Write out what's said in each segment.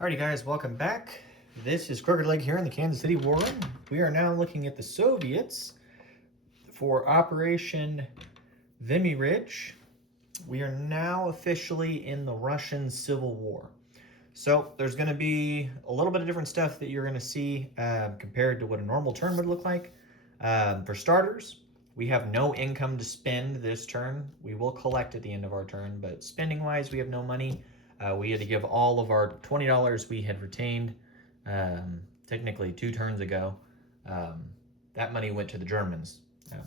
Alrighty guys, welcome back. This is Crooked Leg here in the Kansas City War Room. We are now looking at the Soviets for Operation Vimy Ridge. We are now officially in the Russian Civil War. So there's going to be a little bit of different stuff that you're going to see compared to what a normal turn would look like. For starters, we have no income to spend this turn. We will collect at the end of our turn, but spending wise, we have no money. We had to give all of our $20 we had retained, technically 2 turns ago. That money went to the Germans,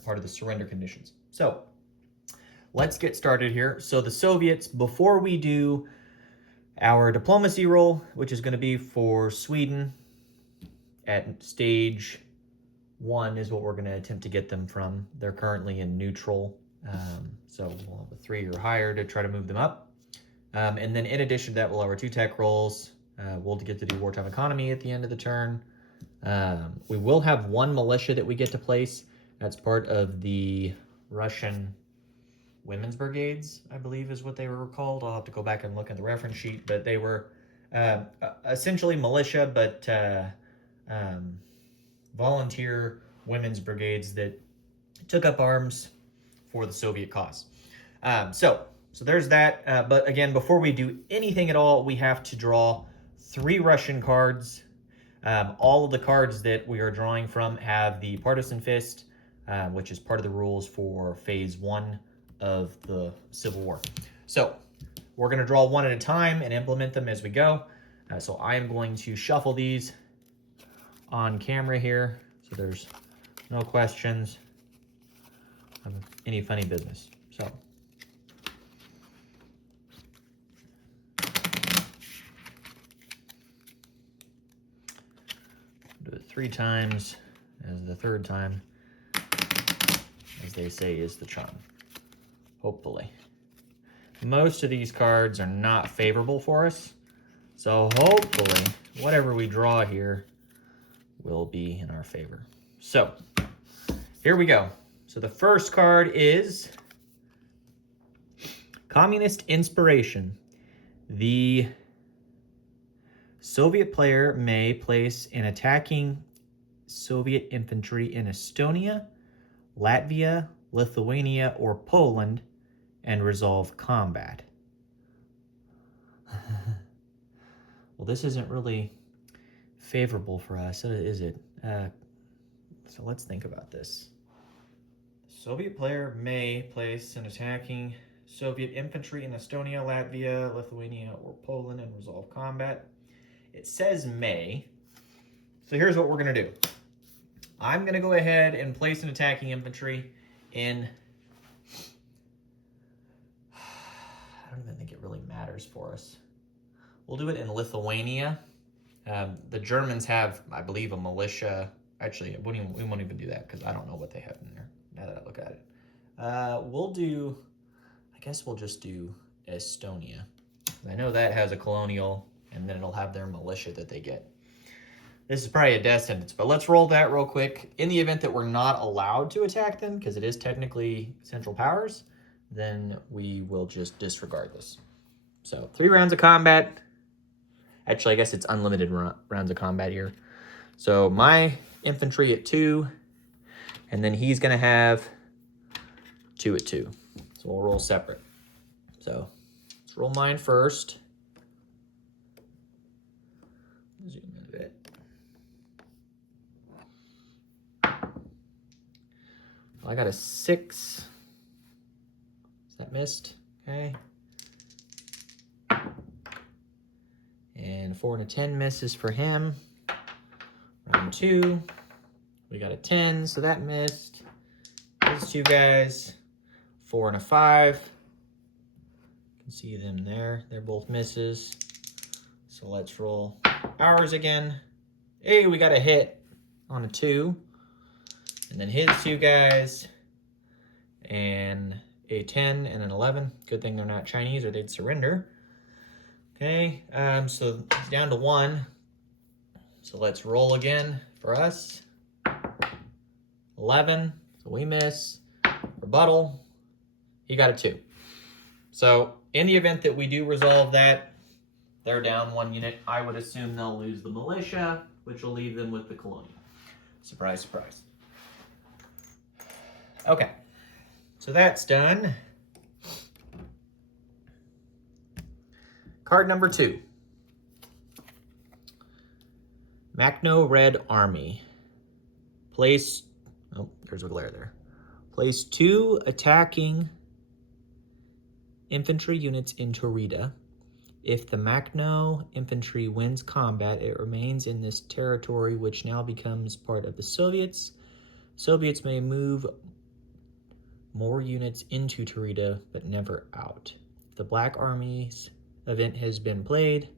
part of the surrender conditions. So let's get started here. So the Soviets, before we do our diplomacy roll, which is going to be for Sweden at stage 1 is what we're going to attempt to get them from. They're currently in neutral, so we'll have a 3 or higher to try to move them up. And then in addition to that, we'll have our 2 tech rolls. We'll get to do wartime economy at the end of the turn. We will have 1 militia that we get to place. That's part of the Russian women's brigades, I believe is what they were called. I'll have to go back and look at the reference sheet, but they were essentially militia, but volunteer women's brigades that took up arms for the Soviet cause. So there's that. But again, before we do anything at all, we have to draw 3 Russian cards. All of the cards that we are drawing from have the Partisan Fist, which is part of the rules for phase 1 of the Civil War. So we're going to draw 1 at a time and implement them as we go. So I am going to shuffle these on camera here, so there's no questions of any funny business. So do it 3 times, as the 3rd time, as they say, is the charm. Hopefully. Most of these cards are not favorable for us, so hopefully whatever we draw here will be in our favor. So here we go. So the first card is Communist Inspiration. The Soviet player may place an attacking Soviet infantry in Estonia, Latvia, Lithuania, or Poland and resolve combat. Well, this isn't really favorable for us, is it? So let's think about this. The Soviet player may place an attacking Soviet infantry in Estonia, Latvia, Lithuania, or Poland and resolve combat. It says may. So here's what we're going to do. I'm going to go ahead and place an attacking infantry in... I don't even think it really matters for us. We'll do it in Lithuania. The Germans have, I believe, a militia. Actually, we won't even do that because I don't know what they have in there now that I look at it. I guess we'll just do Estonia. I know that has a colonial, and then it'll have their militia that they get. This is probably a death sentence, but let's roll that real quick. In the event that we're not allowed to attack them, because it is technically Central Powers, then we will just disregard this. So 3 rounds of combat. Actually, I guess it's unlimited rounds of combat here. So my infantry at 2, and then he's going to have 2 at 2. So we'll roll separate. So let's roll mine first. Zoom in a bit. Well, I got a 6. Is that missed? Okay. And 4 and a 10 misses for him. Round 2. We got a 10, so that missed. These 2 guys. 4 and a 5. You can see them there. They're both misses. So let's roll ours again. Hey, we got a hit on a 2. And then his 2 guys. And a 10 and an 11. Good thing they're not Chinese or they'd surrender. Okay, so it's down to 1. So let's roll again for us. 11, so we miss. Rebuttal, he got a 2. So in the event that we do resolve that, They're down 1 unit. I would assume they'll lose the militia, which will leave them with the colonial. Surprise, surprise. Okay, so that's done. Card number 2. Makhno Red Army. Place, oh, there's a glare there. Place 2 attacking infantry units in Taurida. If the Makhno infantry wins combat, it remains in this territory, which now becomes part of the Soviets. Soviets may move more units into Taurida, but never out. If the Black Army's event has been played,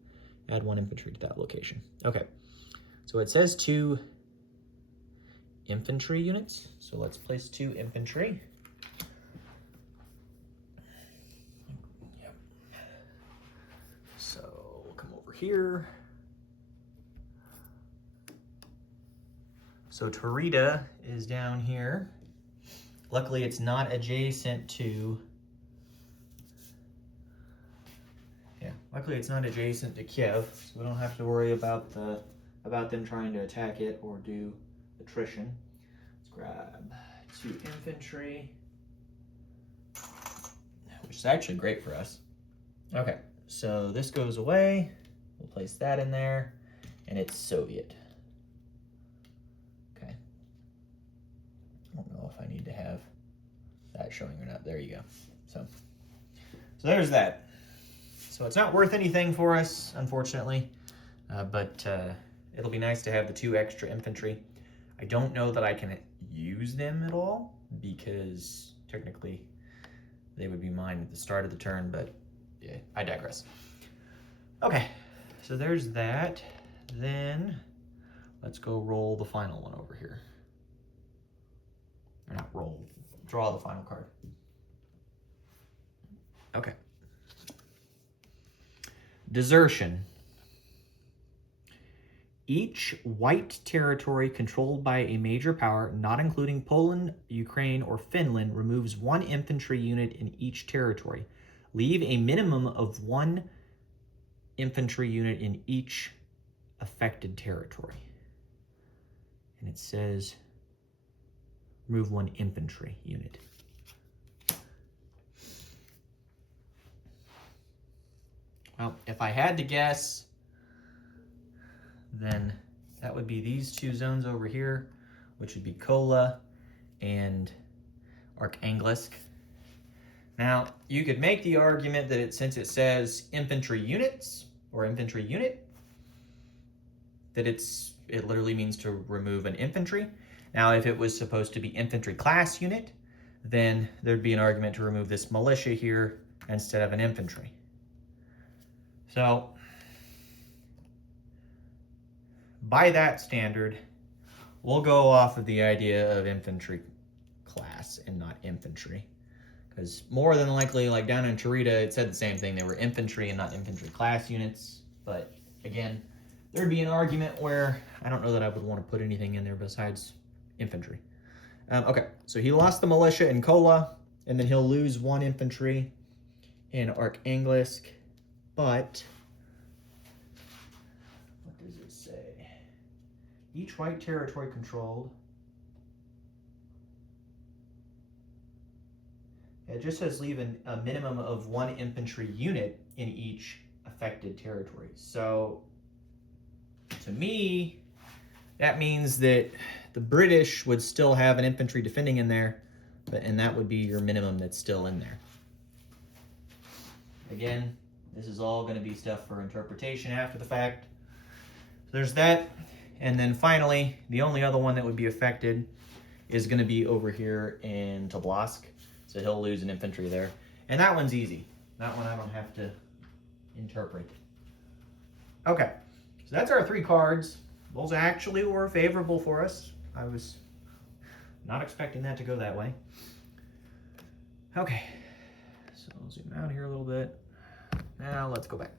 add 1 infantry to that location. Okay, so it says 2 infantry units. So let's place 2 infantry. Yep. So we'll come over here. So Taurida is down here. Luckily, it's not adjacent to, luckily it's not adjacent to Kiev, so we don't have to worry about them trying to attack it or do attrition. Let's grab 2 infantry, which is actually great for us. Okay, so this goes away. We'll place that in there, and it's Soviet. Okay. I don't know if I need to have that showing or not. There you go. So there's that. So it's not worth anything for us, unfortunately, but it'll be nice to have the 2 extra infantry. I don't know that I can use them at all because technically they would be mine at the start of the turn, but yeah, I digress. Okay, so there's that. Then let's go roll the final one over here. Or not roll, draw the final card. Okay. Desertion. Each white territory controlled by a major power, not including Poland, Ukraine, or Finland, removes 1 infantry unit in each territory. Leave a minimum of 1 infantry unit in each affected territory. And it says remove 1 infantry unit. Well, if I had to guess, then that would be these 2 zones over here, which would be Kola and Arkhangelsk. Now, you could make the argument that since it says infantry units or infantry unit, that it literally means to remove an infantry. Now, if it was supposed to be infantry class unit, then there'd be an argument to remove this militia here instead of an infantry. So, by that standard, we'll go off of the idea of infantry class and not infantry. Because more than likely, like down in Taurida, it said the same thing. They were infantry and not infantry class units. But again, there'd be an argument where I don't know that I would want to put anything in there besides infantry. Okay, so he lost the militia in Kola, and then he'll lose 1 infantry in Arkhangelsk. But what does it say? Each white territory controlled. It just says leave a minimum of 1 infantry unit in each affected territory. So to me, that means that the British would still have an infantry defending in there, and that would be your minimum that's still in there. Again, this is all going to be stuff for interpretation after the fact. So there's that. And then finally, the only other one that would be affected is going to be over here in Tobolsk. So he'll lose an infantry there. And that one's easy. That one I don't have to interpret. Okay, so that's our 3 cards. Those actually were favorable for us. I was not expecting that to go that way. Okay, so I'll zoom out here a little bit. Now let's go back.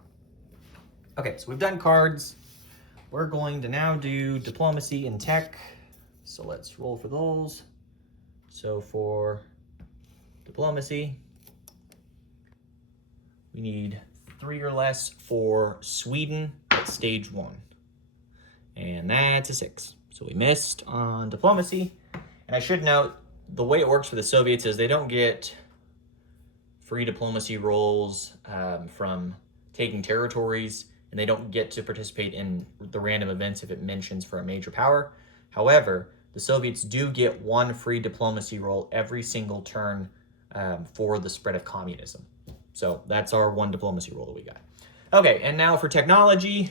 Okay, so we've done cards. We're going to now do diplomacy and tech. So let's roll for those. So for diplomacy, we need 3 or less for Sweden at stage 1. And that's a 6. So we missed on diplomacy. And I should note, the way it works for the Soviets is they don't get free diplomacy roles from taking territories, and they don't get to participate in the random events if it mentions for a major power. However, the Soviets do get 1 free diplomacy role every single turn for the spread of communism. So that's our 1 diplomacy role that we got. Okay, and now for technology.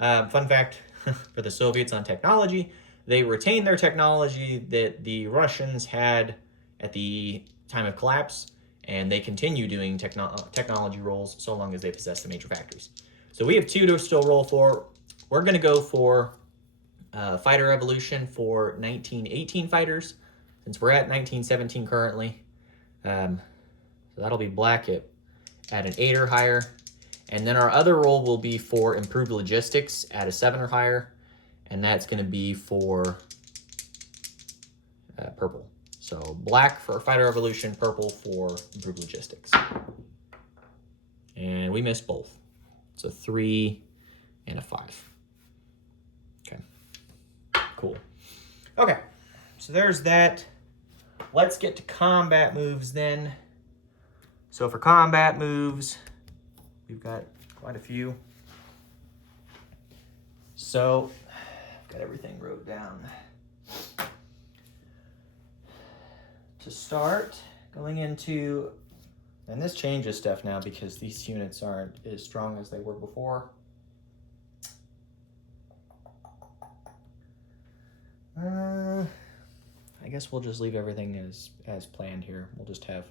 Fun fact for the Soviets on technology, they retained their technology that the Russians had at the time of collapse, and they continue doing technology roles so long as they possess the major factories. So we have 2 to still roll for. We're going to go for fighter evolution for 1918 fighters, since we're at 1917 currently. So that'll be black at an 8 or higher. And then our other roll will be for improved logistics at a 7 or higher, and that's going to be for purple. So black for fighter evolution, purple for improved logistics. And we missed both. It's a 3 and a 5. Okay, cool. Okay, so there's that. Let's get to combat moves then. So for combat moves, we've got quite a few. So I've got everything wrote down. To start, going into, and this changes stuff now because these units aren't as strong as they were before. I guess we'll just leave everything as planned here. We'll just have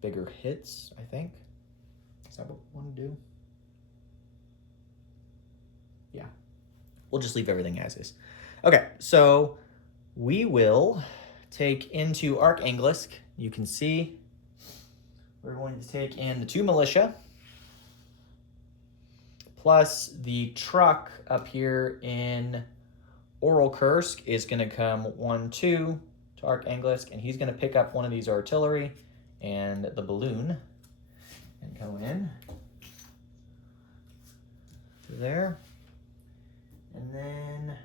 bigger hits, I think. Is that what we want to do? Yeah. We'll just leave everything as is. Okay, so we will take into Arkhangelsk. You can see we're going to take in the 2 militia, plus the truck up here in Kursk is going to come 1-2 to Arkhangelsk, and he's going to pick up one of these artillery and the balloon and go in to there. And then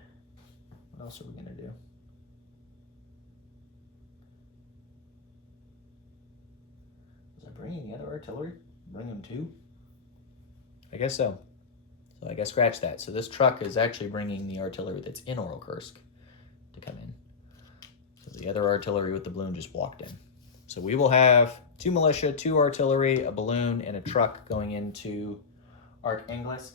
what else are we going to do? Was I bringing the other artillery? Bring them 2? I guess so. So I guess scratch that. So this truck is actually bringing the artillery that's in Kursk to come in. So the other artillery with the balloon just walked in. So we will have 2 militia, 2 artillery, a balloon, and a truck going into Arkhangelsk.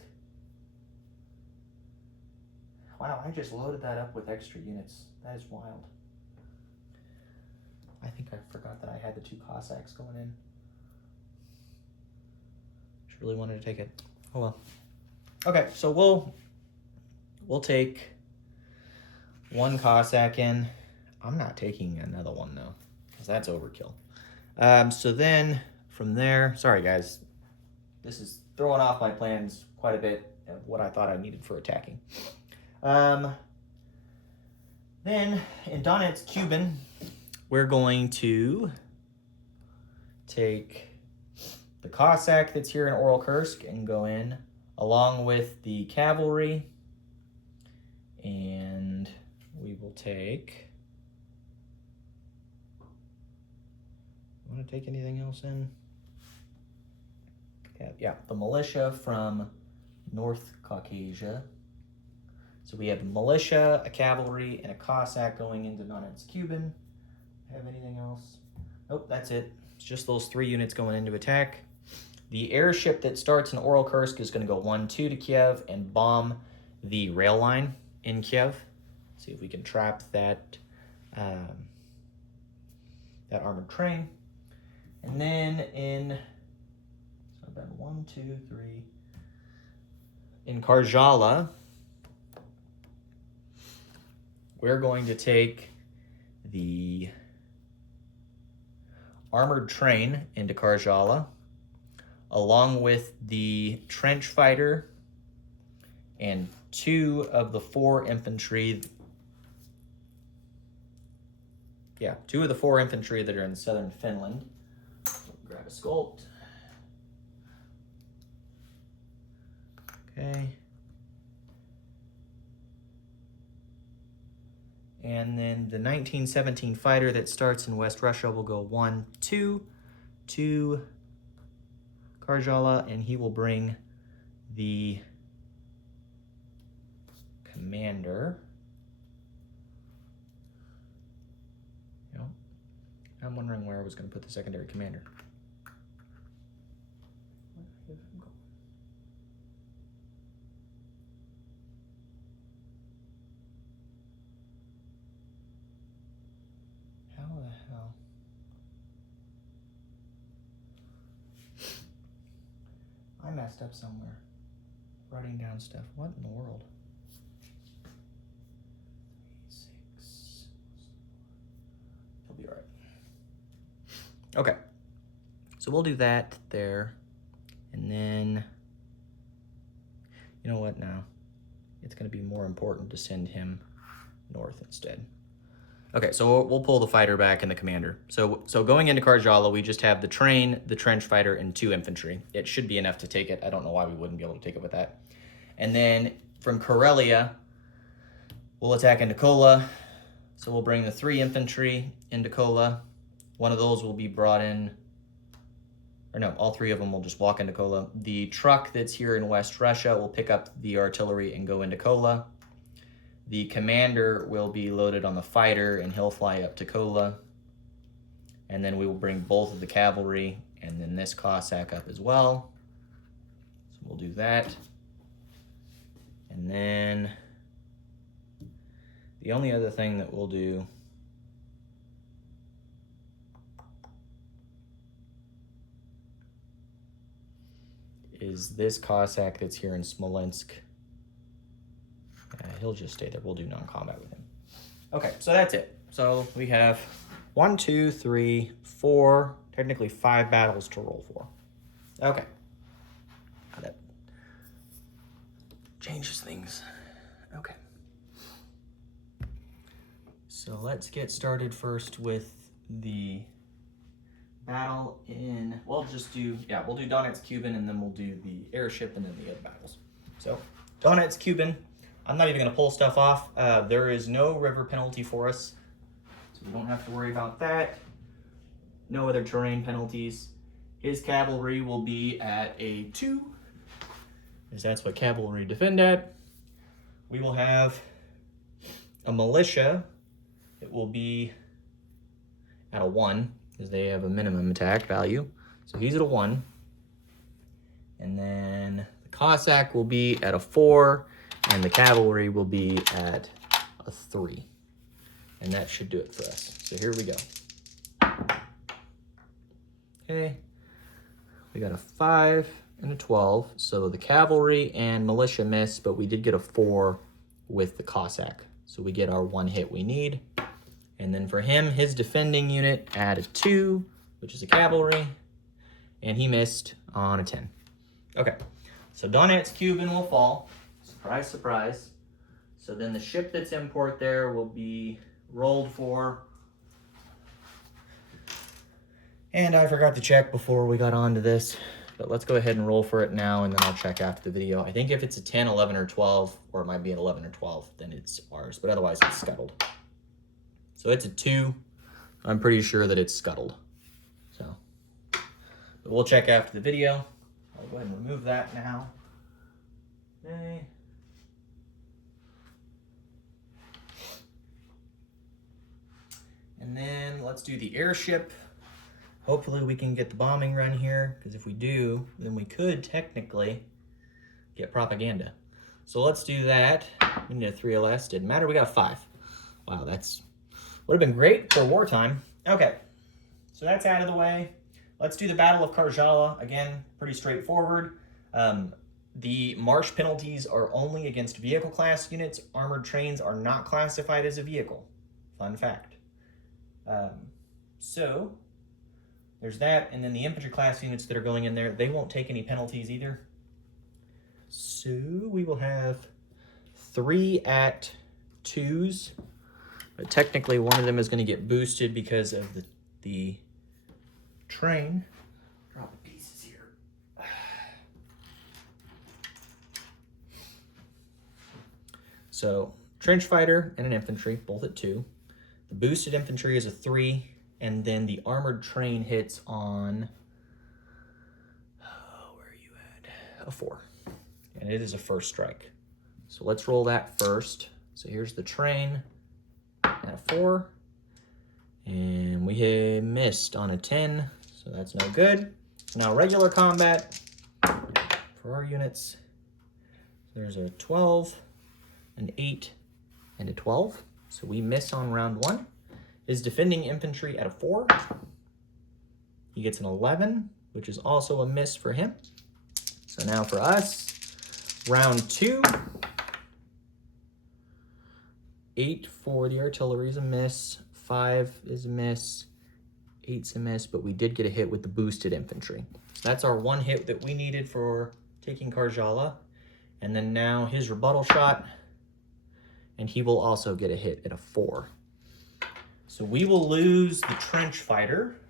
Wow, I just loaded that up with extra units. That is wild. I think I forgot that I had the 2 Cossacks going in. Just really wanted to take it. Oh well. Okay, so we'll take 1 Cossack in. I'm not taking another one though, because that's overkill. So then from there, sorry guys, this is throwing off my plans quite a bit of what I thought I needed for attacking. Then in Donetsk, Cuban, we're going to take the Cossack that's here in Kursk and go in along with the cavalry, and we will take, want to take anything else in? Yeah, the militia from North Caucasia. So we have militia, a cavalry, and a Cossack going into Donetsk, Cuban. Have anything else? Nope, that's it. It's just those 3 units going into attack. The airship that starts in Kursk is going to go 1-2 to Kiev and bomb the rail line in Kiev. See if we can trap that that armored train. And then in, so I've done 1, 2, 3. In Karjala, we're going to take the armored train into Karjala, along with the trench fighter and 2 of the 4 infantry. Yeah, 2 of the 4 infantry that are in southern Finland. Grab a sculpt. Okay. And then the 1917 fighter that starts in West Russia will go 1, 2 to Karjala, and he will bring the commander. You know, I'm wondering where I was going to put the secondary commander. How the hell? I messed up somewhere. Writing down stuff. What in the world? 6. He'll be all right. Okay. So we'll do that there. And then, you know what now? It's going to be more important to send him north instead. Okay, so we'll pull the fighter back and the commander. So going into Karjala, we just have the train, the trench fighter, and 2 infantry. It should be enough to take it. I don't know why we wouldn't be able to take it with that. And then from Karelia, we'll attack into Kola. So we'll bring the 3 infantry into Kola. One of those will be brought in, or no, all 3 of them will just walk into Kola. The truck that's here in West Russia will pick up the artillery and go into Kola. The commander will be loaded on the fighter, and he'll fly up to Kola. And then we will bring both of the cavalry and then this Cossack up as well. So we'll do that. And then the only other thing that we'll do is this Cossack that's here in Smolensk. He'll just stay there. We'll do non-combat with him. Okay, so that's it. So we have 1, 2, 3, 4, technically 5 battles to roll for. Okay. That changes things. Okay. So let's get started first with the battle in, we'll do Donetsk, Kuban, and then we'll do the airship and then the other battles. So Donetsk, Kuban, I'm not even going to pull stuff off. There is no river penalty for us, so we don't have to worry about that. No other terrain penalties. His cavalry will be at a 2, because that's what cavalry defend at. We will have a militia. It will be at a 1, because they have a minimum attack value. So he's at a 1. And then the Cossack will be at a 4, and the cavalry will be at a 3. And that should do it for us. So here we go. Okay. We got a 5 and a 12. So the cavalry and militia miss, but we did get a 4 with the Cossack. So we get our 1 hit we need. And then for him, his defending unit at a 2, which is a cavalry, and he missed on a 10. Okay, so Donetsk, Kuban will fall. Surprise, surprise. So then the ship that's in port there will be rolled for. And I forgot to check before we got onto this, but let's go ahead and roll for it now, and then I'll check after the video. I think if it's a 10, 11, or 12, or it might be an 11 or 12, then it's ours, but otherwise it's scuttled. So it's a 2. I'm pretty sure that it's scuttled. So, but we'll check after the video. I'll go ahead and remove that now. Okay. And then let's do the airship. Hopefully we can get the bombing run here, because if we do, then we could technically get propaganda. So let's do that. We need a 3 LS. Didn't matter. We got a 5. Wow, that's would have been great for wartime. Okay, so that's out of the way. Let's do the Battle of Karjala. Again, pretty straightforward. The march penalties are only against vehicle class units. Armored trains are not classified as a vehicle. Fun fact. So there's that, and then the infantry class units that are going in there, they won't take any penalties either. So we will have 3 at 2s. But technically, one of them is going to get boosted because of the train. Dropping pieces here. So trench fighter and an infantry, both at 2. The boosted infantry is a 3, and then the armored train hits on, where are you at? A 4, and it is a first strike. So let's roll that first. So here's the train at a 4, and we missed on a 10, so that's no good. Now regular combat for our units. There's a 12, an 8, and a 12. So we miss on round 1. His defending infantry at a 4. He gets an 11, which is also a miss for him. So now for us, round 2. 8 for the artillery is a miss. 5 is a miss. 8's a miss, but we did get a hit with the boosted infantry. So that's our 1 hit that we needed for taking Karjala. And then now his rebuttal shot, and he will also get a hit at a 4. So we will lose the trench fighter.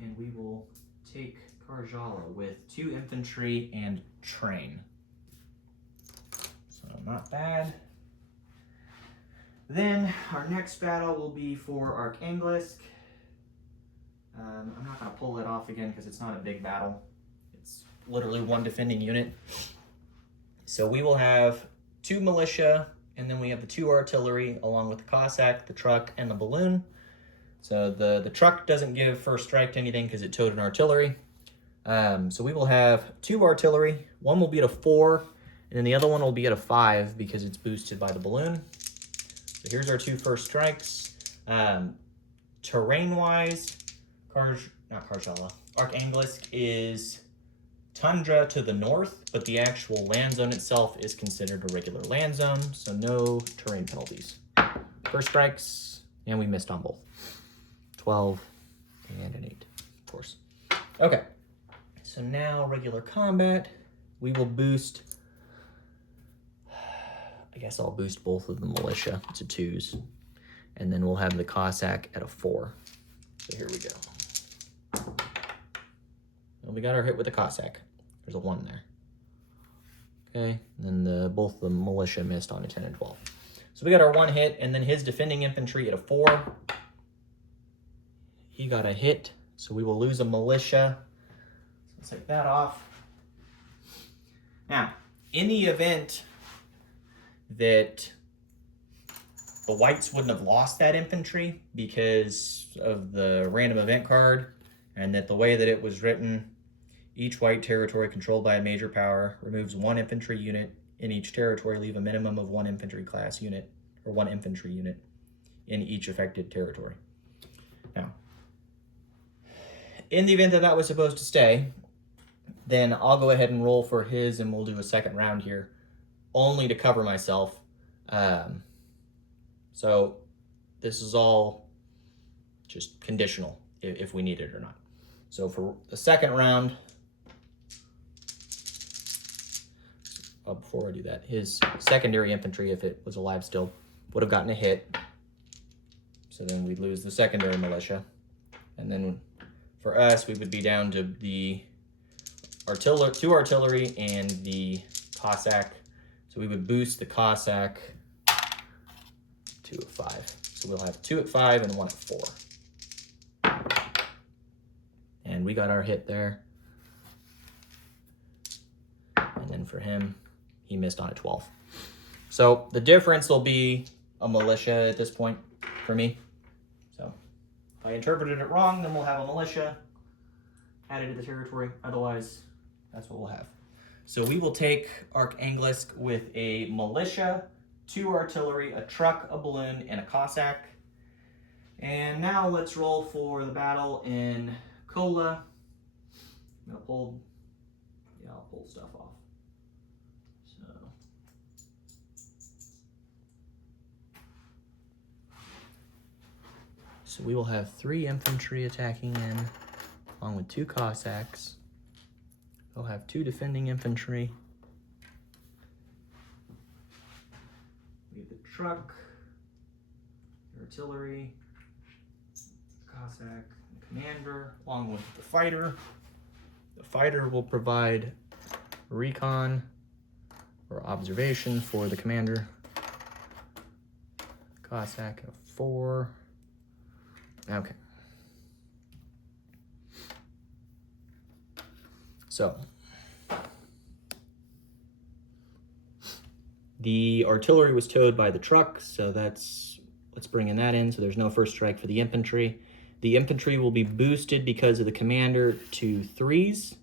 And we will take Karjala with 2 infantry and train. So not bad. Then our next battle will be for Arkhangelsk. I'm not going to pull it off again because it's not a big battle. It's literally 1 defending unit. So we will have 2 militia, and then we have the 2 artillery along with the Cossack, the truck, and the balloon. So the truck doesn't give first strike to anything because it towed an artillery. So we will have 2 artillery. 1 will be at a 4, and then the other one will be at a 5 because it's boosted by the balloon. So here's our 2 first strikes. Terrain-wise, Arkhangelsk is tundra to the north, but the actual land zone itself is considered a regular land zone, so no terrain penalties. First strikes, and we missed on both. 12 and an 8, of course. Okay, so now regular combat. We will boost, I guess I'll boost both of the militia to 2s, and then we'll have the Cossack at a 4. So here we go. And we got our hit with the Cossack. There's a 1 there. Okay, and then both the militia missed on a 10 and 12. So we got our 1 hit, and then his defending infantry at a 4. He got a hit, so we will lose a militia. So let's take that off. Now, in the event that the whites wouldn't have lost that infantry because of the random event card, and that the way that it was written, each white territory controlled by a major power removes 1 infantry unit in each territory, leave a minimum of 1 infantry class unit, or 1 infantry unit in each affected territory. Now, in the event that that was supposed to stay, then I'll go ahead and roll for his, and we'll do a second round here, only to cover myself. So this is all just conditional if we need it or not. So for the second round, before I do that, his secondary infantry, if it was alive still, would have gotten a hit. So then we'd lose the secondary militia. And then for us, we would be down to the 2 artillery and the Cossack. So we would boost the Cossack to a 5. So we'll have 2 at 5 and 1 at 4. And we got our hit there. And then for him, he missed on a 12. So the difference will be a militia at this point for me. So if I interpreted it wrong, then we'll have a militia added to the territory. Otherwise, that's what we'll have. So we will take Arkhangelsk with a militia, 2 artillery, a truck, a balloon, and a Cossack. And now let's roll for the battle in Kola. I'm gonna pull, I'll pull stuff off. So we will have 3 infantry attacking in, along with 2 Cossacks. They'll have 2 defending infantry. We have the truck, the artillery, Cossack, the commander, along with the fighter. The fighter will provide recon or observation for the commander. Cossack at a 4. Okay. So the artillery was towed by the truck, so let's bring that in. So there's no first strike for the infantry. The infantry will be boosted because of the commander to 3s.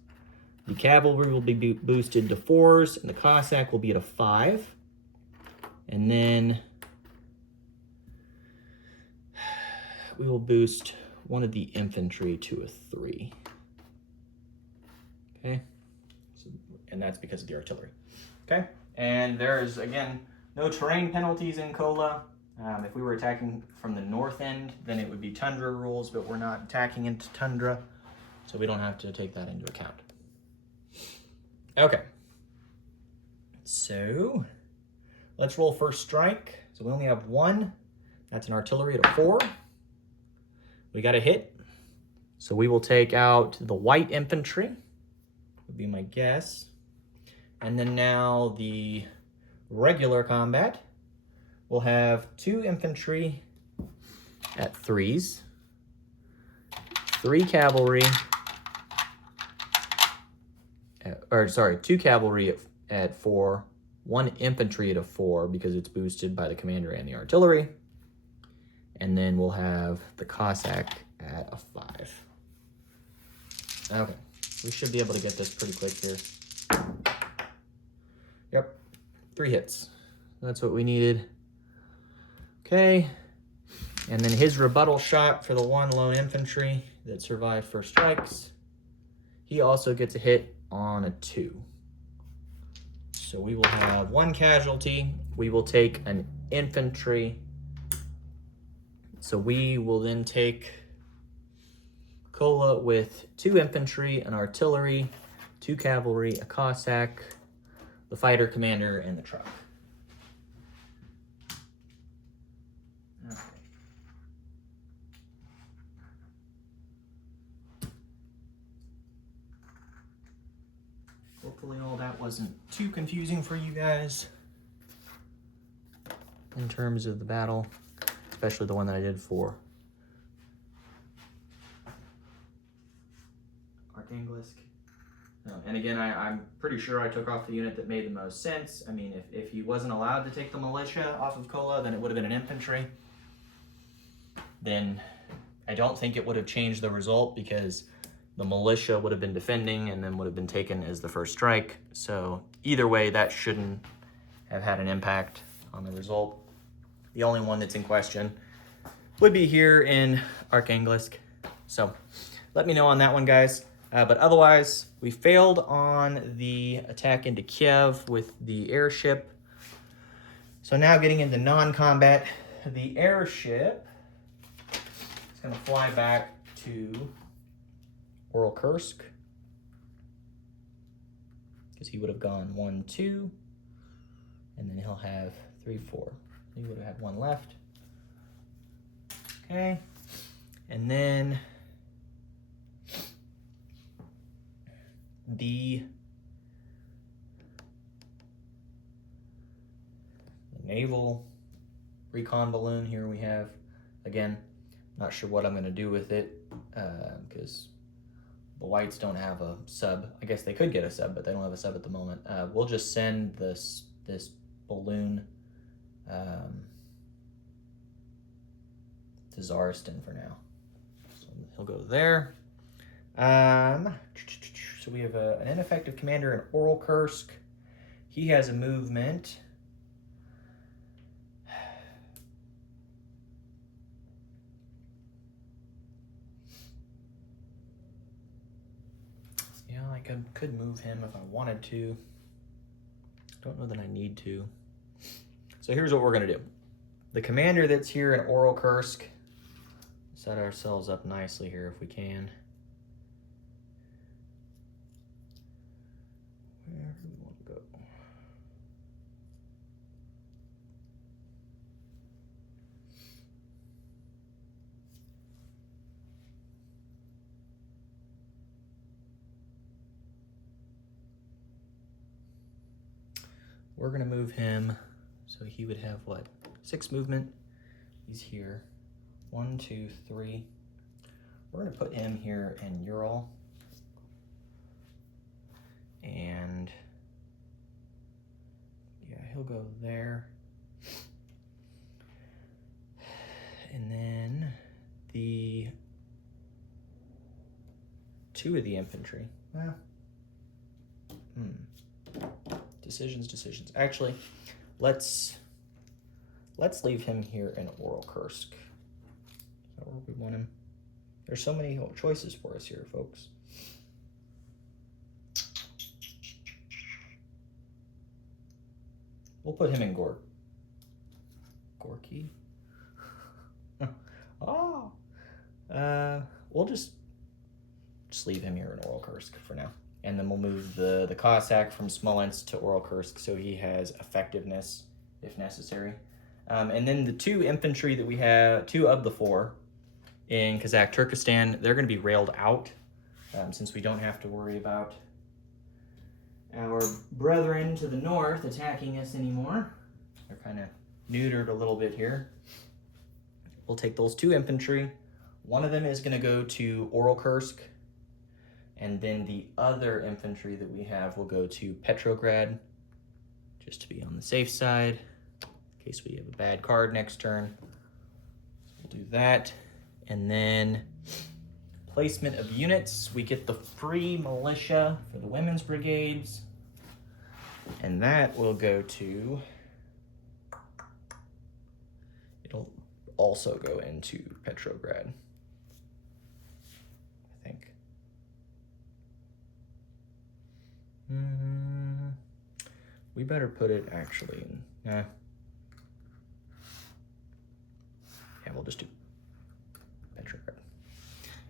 The cavalry will be boosted to 4s, and the Cossack will be at a 5. And then we will boost one of the infantry to a 3. Okay, and that's because of the artillery. Okay, and there's, again, no terrain penalties in Kola. If we were attacking from the north end, then it would be tundra rules, but we're not attacking into tundra, so we don't have to take that into account. Okay, so let's roll first strike. So we only have 1. That's an artillery at a 4. We got a hit. So we will take out the white infantry, would be my guess. And then now the regular combat will have 2 infantry at 3s, 3 cavalry, 2 cavalry at 4, 1 infantry at a 4 because it's boosted by the commander and the artillery. And then we'll have the Cossack at a 5. Okay, we should be able to get this pretty quick here. Yep, 3 hits. That's what we needed. Okay, and then his rebuttal shot for the 1 lone infantry that survived first strikes. He also gets a hit on a 2. So we will have 1 casualty. We will take an infantry. So we will then take Kola with 2 infantry, an artillery, 2 cavalry, a Cossack, the fighter commander, and the truck. Okay. Hopefully all that wasn't too confusing for you guys in terms of the battle, especially the one that I did for Archangelisk. And again, I'm pretty sure I took off the unit that made the most sense. I mean, if he wasn't allowed to take the militia off of Kola, then it would have been an infantry. Then I don't think it would have changed the result because the militia would have been defending and then would have been taken as the first strike. So either way, that shouldn't have had an impact on the result. The only one that's in question would be here in Archangelisk. So let me know on that one, guys. But otherwise, we failed on the attack into Kiev with the airship. So now getting into non-combat, the airship is going to fly back to Kursk because he would have gone 1, 2, and then he'll have 3, 4. He would have had 1 left. Okay, and then the naval recon balloon here we have. Again, not sure what I'm going to do with it because the whites don't have a sub. I guess they could get a sub, but they don't have a sub at the moment. We'll just send this balloon to Zaristan for now. So he'll go there. So we have an ineffective commander in Kursk. He has a movement. Yeah, I could move him if I wanted to. Don't know that I need to. So here's what we're going to do. The commander that's here in Kursk, set ourselves up nicely here if we can. Where do we want to go? we're gonna move him, so he would have what, 6 movement. He's here, 1, 2, 3. We're gonna put him here in Ural, and yeah, he'll go there. And then the 2 of the infantry. Well, decisions. Actually, let's leave him here in Oral Kursk. Is that where we want him? There's so many choices for us here, folks. We'll put him in Gorky. Oh, we'll just leave him here in Oral Kursk for now. And then we'll move the Cossack from Smolensk to Oral Kursk so he has effectiveness if necessary. And then the 2 infantry that we have, 2 of the 4 in Kazakh Turkestan, they're going to be railed out since we don't have to worry about our brethren to the north attacking us anymore. They're kind of neutered a little bit here. We'll take those 2 infantry. One of them is going to go to Oral Kursk, and then the other infantry that we have will go to Petrograd, just to be on the safe side, in case we have a bad card next turn. So we'll do that. And then placement of units, we get the free militia for the women's brigades, and that will go to, it'll also go into Petrograd, I think. We better put it actually in, yeah, we'll just do Petrograd.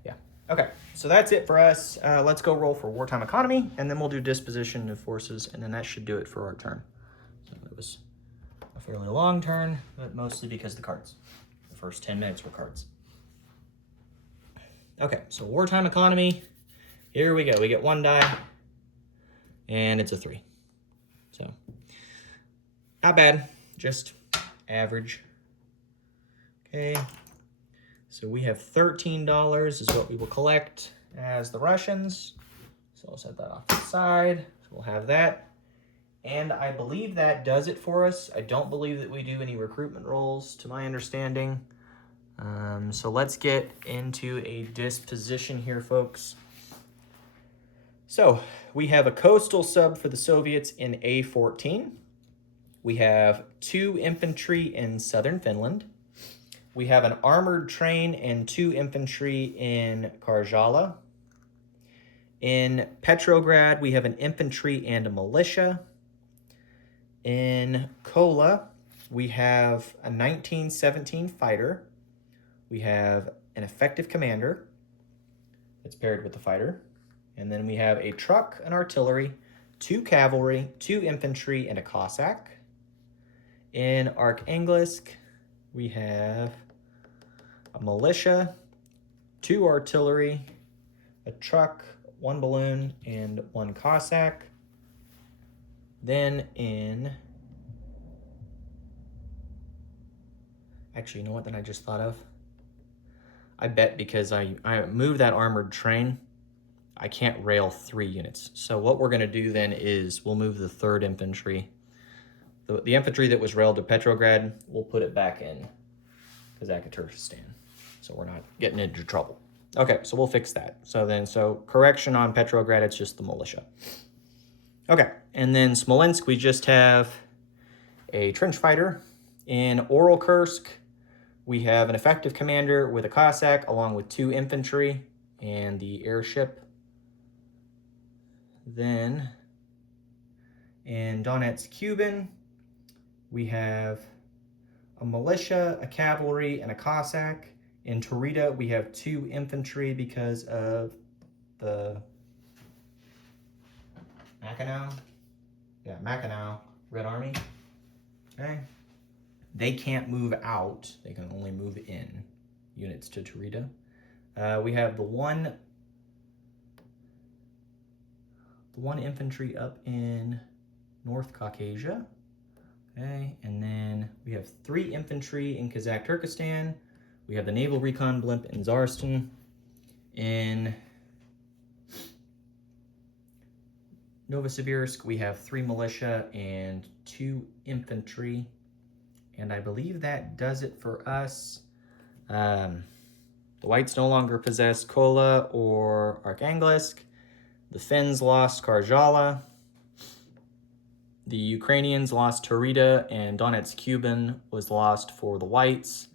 Yeah, okay, so that's it for us. Let's go roll for Wartime Economy, and then we'll do Disposition of Forces, and then that should do it for our turn. So it was a fairly long turn, but mostly because of the cards. The first 10 minutes were cards. Okay, so Wartime Economy, here we go. We get 1 die, and it's a 3. So, not bad, just average. Okay, so we have $13 is what we will collect as the Russians. So I'll set that off to the side. So we'll have that. And I believe that does it for us. I don't believe that we do any recruitment rolls, to my understanding. So let's get into a disposition here, folks. So we have a coastal sub for the Soviets in A14. We have 2 infantry in southern Finland. We have an armored train and 2 infantry in Karjala. In Petrograd, we have an infantry and a militia. In Kola, we have a 1917 fighter. We have an effective commander that's paired with the fighter. And then we have a truck, an artillery, 2 cavalry, 2 infantry, and a Cossack. In Arkhangelsk, we have a militia, 2 artillery, a truck, 1 balloon, and 1 Cossack. Then in... Actually, you know what that I just thought of? I bet because I moved that armored train, I can't rail 3 units. So what we're going to do then is we'll move the 3rd infantry. The infantry that was railed to Petrograd, we'll put it back in Kazakh Turkestan, so we're not getting into trouble. Okay, so we'll fix that. So correction on Petrograd, it's just the militia. Okay, and then Smolensk, we just have a trench fighter. In Oral Kursk, we have an effective commander with a Cossack along with 2 infantry and the airship. Then in Donetsk, Cuban, we have a militia, a cavalry, and a Cossack. In Taurida, we have 2 infantry because of the Mackinac Red Army. Okay. They can't move out. They can only move in units to Taurida. We have the one infantry up in North Caucasia. Okay, and then we have 3 infantry in Kazakh Turkestan. We have the naval recon blimp in Zarstan. In Novosibirsk, we have 3 militia and 2 infantry. And I believe that does it for us. The Whites no longer possess Kola or Arkhangelsk. The Finns lost Karjala. The Ukrainians lost Taurida, and Donetsk Kuban was lost for the Whites.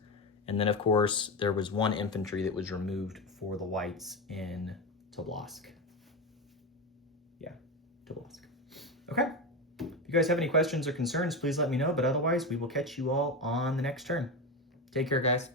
And then, of course, there was 1 infantry that was removed for the Whites in Tobolsk. Yeah, Tobolsk. Okay. If you guys have any questions or concerns, please let me know. But otherwise, we will catch you all on the next turn. Take care, guys.